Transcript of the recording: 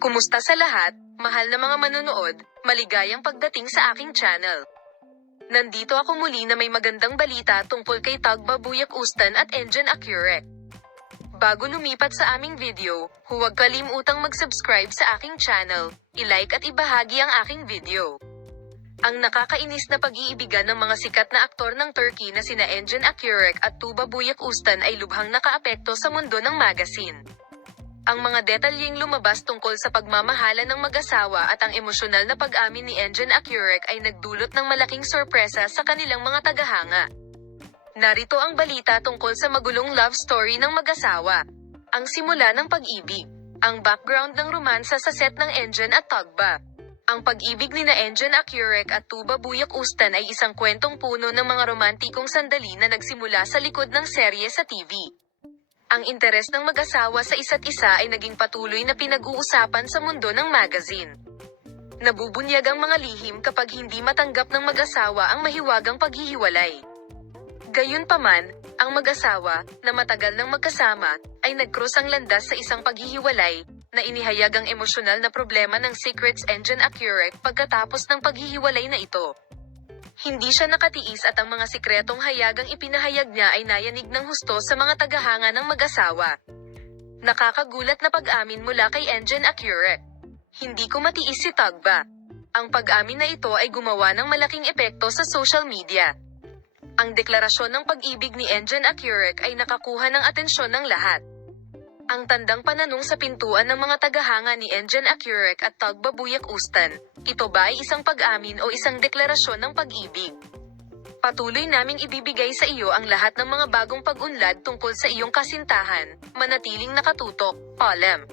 Kumusta sa lahat, mahal na mga manonood, maligayang pagdating sa aking channel. Nandito ako muli na may magandang balita tungkol kay Tagba Buyak Ustan at Engine Accurate. Bago lumipat sa aming video, huwag kalimutang mag-subscribe sa aking channel, i-like at ibahagi ang aking video. Ang nakakainis na pag-iibigan ng mga sikat na aktor ng Turkey na sina Engin Akyurek at Tuğba Buyak Ustan ay lubhang nakaapekto sa mundo ng magazine. Ang mga detalyeng lumabas tungkol sa pagmamahala ng mag-asawa at ang emosyonal na pag-amin ni Engin Akyurek ay nagdulot ng malaking sorpresa sa kanilang mga tagahanga. Narito ang balita tungkol sa magulong love story ng mag-asawa. Ang simula ng pag-ibig. Ang background ng romansa sa set ng Engin at Tagba. Ang pag-ibig ni Engin Akyurek at Tuğba Buyak Ustan ay isang kwentong puno ng mga romantikong sandali na nagsimula sa likod ng serye sa TV. Ang interes ng mag-asawa sa isa't isa ay naging patuloy na pinag-uusapan sa mundo ng magazine. Nabubunyag ang mga lihim kapag hindi matanggap ng mag-asawa ang mahiwagang paghihiwalay. Gayunpaman, ang mag-asawa, na matagal nang magkasama, ay nag-cross ang landas sa isang paghihiwalay, na inihayag ang emosyonal na problema ng Secrets Engin Akyurek pagkatapos ng paghihiwalay na ito. Hindi siya nakatiis at ang mga sikretong hayagang ipinahayag niya ay nayanig ng husto sa mga tagahanga ng mag-asawa. Nakakagulat na pag-amin mula kay Engin Akyurek. Hindi ko matiis si Tagba. Ang pag-amin na ito ay gumawa ng malaking epekto sa social media. Ang deklarasyon ng pag-ibig ni Engin Akyurek ay nakakuha ng atensyon ng lahat. Ang tandang pananong sa pintuan ng mga tagahanga ni Engin Akyurek at Tagba Buyak Ustan, ito ba ay isang pag-amin o isang deklarasyon ng pag-ibig? Patuloy naming ibibigay sa iyo ang lahat ng mga bagong pag-unlad tungkol sa iyong kasintahan, manatiling nakatutok, Palem.